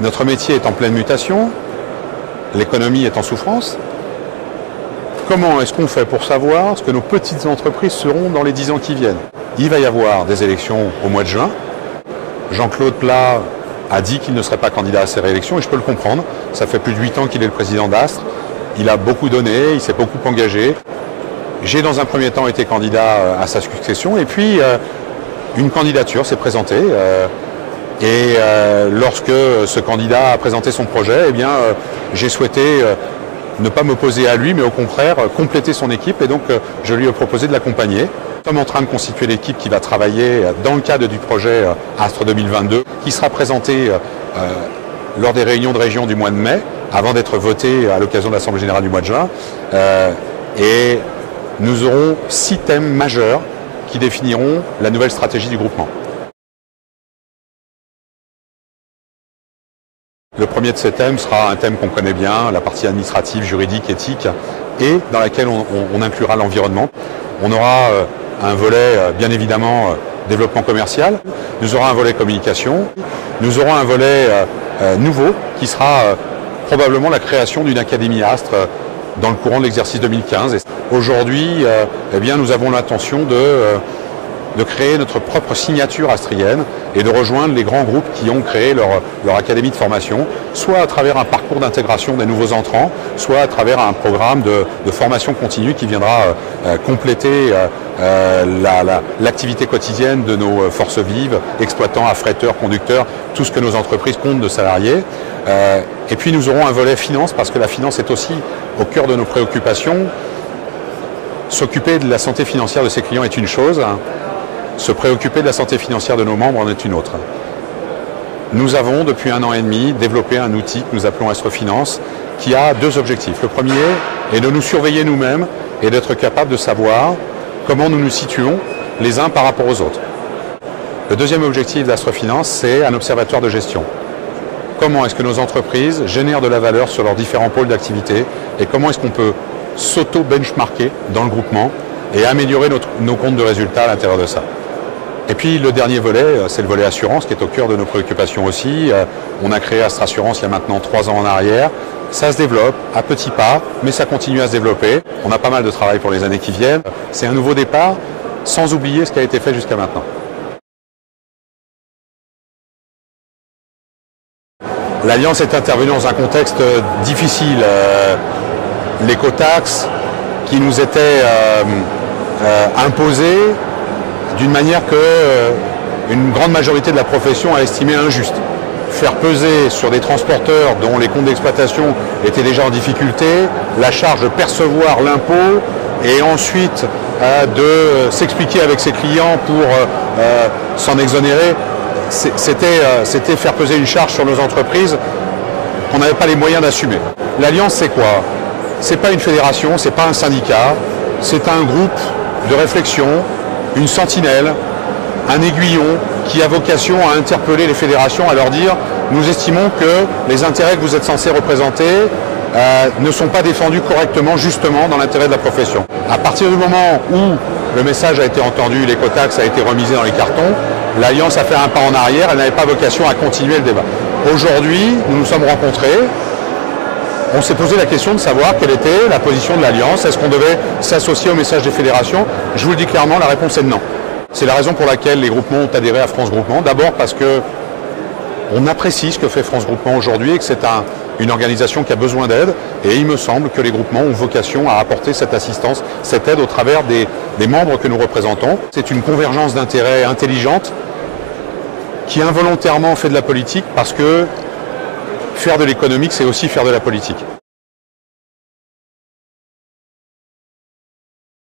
Notre métier est en pleine mutation, l'économie est en souffrance. Comment est-ce qu'on fait pour savoir ce que nos petites entreprises seront dans les 10 ans qui viennent? Il va y avoir des élections au mois de juin. Jean-Claude Plat a dit qu'il ne serait pas candidat à ces réélections et je peux le comprendre. Ça fait plus de 8 ans qu'il est le président d'Astre. Il a beaucoup donné, il s'est beaucoup engagé. J'ai dans un premier temps été candidat à sa succession et puis une candidature s'est présentée. Lorsque ce candidat a présenté son projet, eh bien, j'ai souhaité ne pas m'opposer à lui, mais au contraire compléter son équipe et donc je lui ai proposé de l'accompagner. Nous sommes en train de constituer l'équipe qui va travailler dans le cadre du projet Astre 2022, qui sera présenté lors des réunions de région du mois de mai, avant d'être voté à l'occasion de l'Assemblée générale du mois de juin. Et nous aurons 6 thèmes majeurs qui définiront la nouvelle stratégie du groupement. Le premier de ces thèmes sera un thème qu'on connaît bien, la partie administrative, juridique, éthique, et dans laquelle on inclura l'environnement. On aura un volet, bien évidemment, développement commercial. Nous aurons un volet communication. Nous aurons un volet nouveau qui sera probablement la création d'une académie Astre dans le courant de l'exercice 2015. Aujourd'hui, eh bien, nous avons l'intention de créer notre propre signature astrienne et de rejoindre les grands groupes qui ont créé leur académie de formation, soit à travers un parcours d'intégration des nouveaux entrants, soit à travers un programme de formation continue qui viendra compléter l'activité quotidienne de nos forces vives, exploitants, affréteurs, conducteurs, tout ce que nos entreprises comptent de salariés. Et puis nous aurons un volet finance, parce que la finance est aussi au cœur de nos préoccupations. S'occuper de la santé financière de ses clients est une chose, se préoccuper de la santé financière de nos membres en est une autre. Nous avons, depuis 1 an et demi, développé un outil que nous appelons Astrofinance, qui a 2 objectifs. Le premier est de nous surveiller nous-mêmes et d'être capable de savoir comment nous nous situons les uns par rapport aux autres. Le deuxième objectif d'Astrofinance, c'est un observatoire de gestion. Comment est-ce que nos entreprises génèrent de la valeur sur leurs différents pôles d'activité et comment est-ce qu'on peut s'auto-benchmarker dans le groupement et améliorer nos comptes de résultats à l'intérieur de ça. Et puis le dernier volet, c'est le volet assurance qui est au cœur de nos préoccupations aussi. On a créé Astre Assurance il y a maintenant 3 ans en arrière. Ça se développe à petits pas, mais ça continue à se développer. On a pas mal de travail pour les années qui viennent. C'est un nouveau départ, sans oublier ce qui a été fait jusqu'à maintenant. L'Alliance est intervenue dans un contexte difficile. L'écotaxe qui nous était imposée d'une manière que une grande majorité de la profession a estimé injuste. Faire peser sur des transporteurs dont les comptes d'exploitation étaient déjà en difficulté la charge de percevoir l'impôt et ensuite de s'expliquer avec ses clients pour s'en exonérer, c'était faire peser une charge sur nos entreprises qu'on n'avait pas les moyens d'assumer. L'Alliance, c'est quoi? C'est pas une fédération, c'est pas un syndicat, c'est un groupe de réflexion, une sentinelle, un aiguillon qui a vocation à interpeller les fédérations, à leur dire « Nous estimons que les intérêts que vous êtes censés représenter ne sont pas défendus correctement, justement, dans l'intérêt de la profession. » À partir du moment où le message a été entendu, l'écotaxe a été remisé dans les cartons, l'Alliance a fait un pas en arrière, elle n'avait pas vocation à continuer le débat. Aujourd'hui, nous nous sommes rencontrés. On s'est posé la question de savoir quelle était la position de l'Alliance. Est-ce qu'on devait s'associer au message des fédérations? Je vous le dis clairement, la réponse est non. C'est la raison pour laquelle les groupements ont adhéré à France Groupement. D'abord parce qu'on apprécie ce que fait France Groupement aujourd'hui et que c'est une organisation qui a besoin d'aide. Et il me semble que les groupements ont vocation à apporter cette assistance, cette aide au travers des membres que nous représentons. C'est une convergence d'intérêts intelligente qui involontairement fait de la politique parce que faire de l'économique, c'est aussi faire de la politique.